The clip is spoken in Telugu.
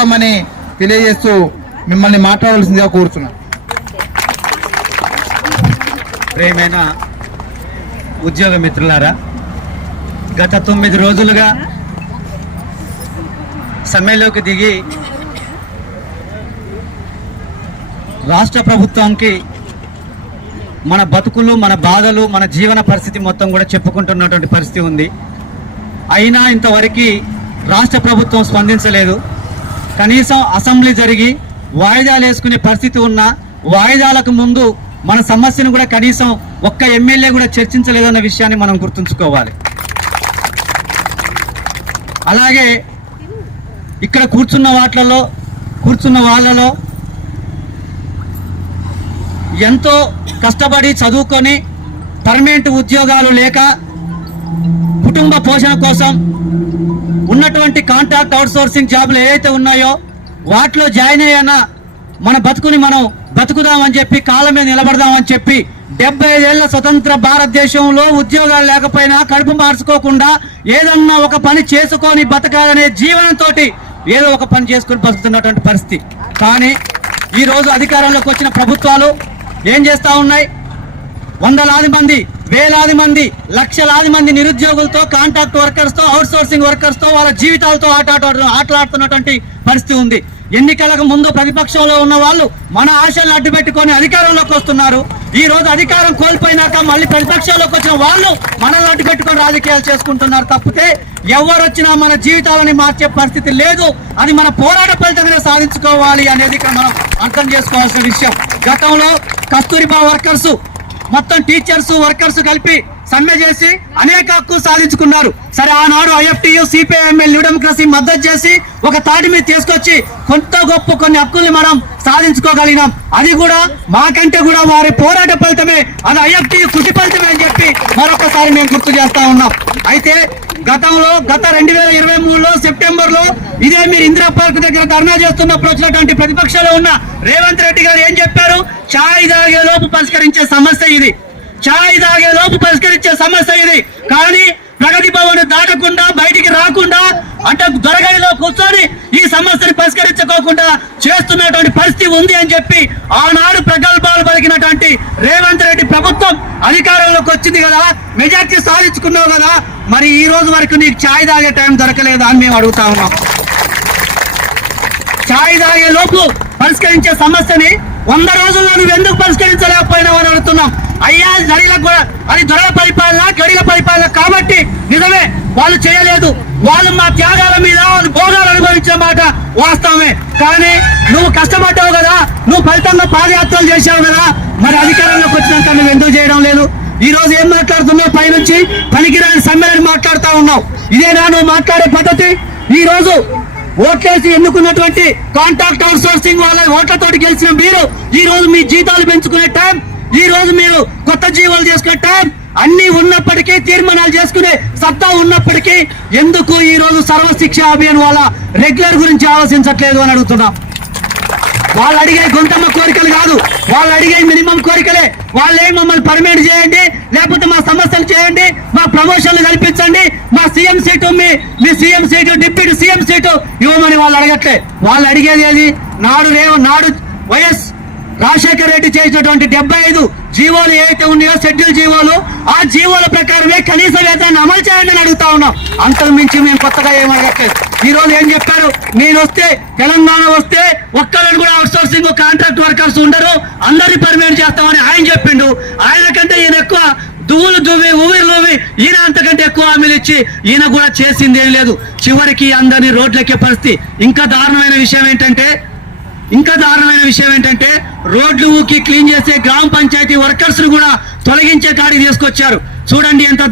చూడమని తెలియజేస్తూ మిమ్మల్ని మాట్లాడాల్సిందిగా కోరుతున్నాను. ప్రియమైన ఉద్యోగ మిత్రులారా, గత 9 రోజులుగా సమ్మెలోకి దిగి రాష్ట్ర ప్రభుత్వానికి మన బతుకులు, మన బాధలు, మన జీవన పరిస్థితి మొత్తం కూడా చెప్పుకుంటున్నటువంటి పరిస్థితి ఉంది. అయినా ఇంతవరకు రాష్ట్ర ప్రభుత్వం స్పందించలేదు. కనీసం అసెంబ్లీ జరిగి వాయిదాలు వేసుకునే పరిస్థితి ఉన్న వాయిదాలకు ముందు మన సమస్యను కూడా కనీసం ఒక్క ఎమ్మెల్యే కూడా చర్చించలేదన్న విషయాన్ని మనం గుర్తుంచుకోవాలి. అలాగే ఇక్కడ కూర్చున్న వాళ్ళలో ఎంతో కష్టపడి చదువుకొని పర్మనెంట్ ఉద్యోగాలు లేక కుటుంబ పోషణ కోసం ఉన్నటువంటి కాంట్రాక్ట్ అవుట్సోర్సింగ్ జాబులు ఏవైతే ఉన్నాయో వాటిలో జాయిన్ అయ్యానా మన బతుకుని మనం బతుకుదామని చెప్పి కాళ్ళ మీద నిలబడదామని చెప్పి 75 ఏళ్ల స్వతంత్ర భారతదేశంలో ఉద్యోగాలు లేకపోయినా కడుపు మార్చుకోకుండా ఏదన్నా ఒక పని చేసుకొని బతకాలనే జీవనంతో ఏదో ఒక పని చేసుకొని బతుకుతున్నటువంటి పరిస్థితి. కానీ ఈరోజు అధికారంలోకి వచ్చిన ప్రభుత్వాలు ఏం చేస్తూ ఉన్నాయి? వందలాది మంది, వేలాది మంది, లక్షలాది మంది నిరుద్యోగులతో, కాంట్రాక్ట్ వర్కర్స్తో, అవుట్సోర్సింగ్ వర్కర్స్తో వాళ్ళ జీవితాలతో ఆటలాడుతున్నటువంటి పరిస్థితి ఉంది. ఎన్నికలకు ముందు ప్రతిపక్షంలో ఉన్న వాళ్ళు మన ఆశలను అడ్డుపెట్టుకొని అధికారంలోకి వస్తున్నారు. ఈ రోజు అధికారం కోల్పోయినాక మళ్ళీ ప్రతిపక్షంలోకి వచ్చిన వాళ్ళు మనల్ని అడ్డుపెట్టుకొని రాజకీయాలు చేసుకుంటున్నారు. తప్పితే ఎవరు వచ్చినా మన జీవితాలని మార్చే పరిస్థితి లేదు. అది మన పోరాట ఫలితంగానే సాధించుకోవాలి అనేది ఇక్కడ మనం అర్థం చేసుకోవాల్సిన విషయం. గతంలో కస్తూరిబా వర్కర్స్ మొత్తం టీచర్స్, వర్కర్స్ కలిపి సమ్మె చేసి అనేక హక్కులు సాధించుకున్నారు. సరే, ఆనాడు ఐఎఫ్టియు, సిపిఐఎంఎల్, న్యూ డెమోక్రసీ మద్దతు చేసి ఒక తాటి మీద తీసుకొచ్చి కొంత గొప్ప కొన్ని హక్కుల్ని మనం సాధించుకోగలిగినాం. అది కూడా మాకంటే కూడా వారి పోరాట ఫలితమే, అది ఐఎఫ్టియు కృషి ఫలితమే అని చెప్పి మరొకసారి మేము గుర్తు చేస్తా ఉన్నాం. అయితే గత 2023లో సెప్టెంబర్లో ఇదే మీరు ఇందిరా పార్క్ దగ్గర ధర్నా చేస్తున్నప్పుడు వచ్చినటువంటి ప్రతిపక్షంలో ఉన్న రేవంత్ రెడ్డి గారు ఏం చెప్పారు? ఛాయ్ తాగే లోపు పరిష్కరించే సమస్య ఇది, ఛాయ్ తాగే లోపు పరిష్కరించే సమస్య ఇది. కానీ ప్రగతి భవన్ దాటకుండా బయటికి రాకుండా అంటే దొరగడిలో కూర్చొని ఈ సమస్యను పరిష్కరించుకోకుండా చేస్తున్నటువంటి పరిస్థితి ఉంది అని చెప్పి ఆనాడు ప్రగల్భాలు పలికినటువంటి రేవంత్ రెడ్డి ప్రభుత్వం అధికారంలోకి వచ్చింది కదా, మెజార్టీ సాధించుకున్నావు కదా, మరి ఈ రోజు వరకు నీకు ఛాయ్ తాగే టైం దొరకలేదా అని మేము అడుగుతా ఉన్నాం. ఛాయ్ తాగే లోపు పరిష్కరించే సమస్యని 100 రోజుల్లో నువ్వు ఎందుకు పరిష్కరించలేకపోయినావు అని అడుగుతున్నాం. అయ్యా, అది దొరల పరిపాలన, గడిల పరిపాలన కాబట్టి నిజమే వాళ్ళు చేయలేదు. వాళ్ళు మా త్యాగాల మీద వాళ్ళు భోగాలు అనుభవించే మాట వాస్తవమే. కానీ నువ్వు కష్టపడ్డావు కదా, నువ్వు ఫలితంగా పాదయాత్రలు చేశావు కదా, మరి అధికారంలోకి వచ్చినాక నువ్వు ఎందుకు చేయడం లేదు? ఈ రోజు ఏం మాట్లాడుతున్నావు? పైనుంచి పనికిరాని సమ్మెలను మాట్లాడుతూ ఉన్నావు. ఇదేనా నువ్వు మాట్లాడే పద్ధతి? ఈ రోజు ఓట్లేసి ఎన్నుకున్నటువంటి కాంట్రాక్ట్ అవుట్సోర్సింగ్ వాళ్ళ ఓట్లతోటి గెలిచిన మీరు ఈ రోజు మీ జీతాలు పెంచుకునే టైం, ఈ రోజు మీరు కొత్త జీవాలు చేసుకునే టైం అన్ని ఉన్నప్పటికీ, తీర్మానాలు చేసుకునే సత్తా ఉన్నప్పటికీ ఎందుకు ఈ రోజు సర్వశిక్ష అభియాన్ వాళ్ళ రెగ్యులర్ గురించి ఆలోచించట్లేదు అని అడుగుతున్నాం. వాళ్ళు అడిగే గొంతమ్మ కోరికలు కాదు, వాళ్ళు అడిగే మినిమం కోరికలే. వాళ్ళే మమ్మల్ని పర్మనెంట్ చేయండి, లేకపోతే మా సమస్యలు చేయండి, మా ప్రమోషన్లు కల్పించండి, మా సీఎం సీటు, మీ CM seat, deputy CM seat ఇవ్వమని వాళ్ళు అడగట్లే. వాళ్ళు అడిగేది ఏది? నాడు వైఎస్ రాజశేఖర రెడ్డి చేసినటువంటి 75 జీవోలు ఏవైతే ఉన్నాయో, షెడ్యూల్ జీవోలు, ఆ జీవోల ప్రకారమే కనీస వేతనాన్ని అమలు చేయండి అని అడుగుతా ఉన్నాం. అంతకు మించి మేము కొత్తగా ఏం అడగట్లేదు. ఈ రోజు ఏం చెప్పారు? నేను వస్తే, తెలంగాణ వస్తే ఒక్కరిని కూడా అవుట్సోర్సింగ్ కాంట్రాక్ట్ వర్కర్స్ ఉండరు, అందరినీ పర్మనెంట్ చేస్తామని ఆయన చెప్పిండు. ఆయన కంటే ఈయన ఎక్కువ ఊవిరి లూవి ఈయన అంతకంటే ఎక్కువ హామీలు ఇచ్చి ఈయన కూడా చేసింది ఏం లేదు. చివరికి అందరినీ రోడ్లెక్కే పరిస్థితి. ఇంకా దారుణమైన విషయం ఏంటంటే రోడ్లు ఊకి క్లీన్ చేసే గ్రామ పంచాయతీ వర్కర్స్ కూడా తొలగించే కాడికి తీసుకొచ్చారు. చూడండి ఎంత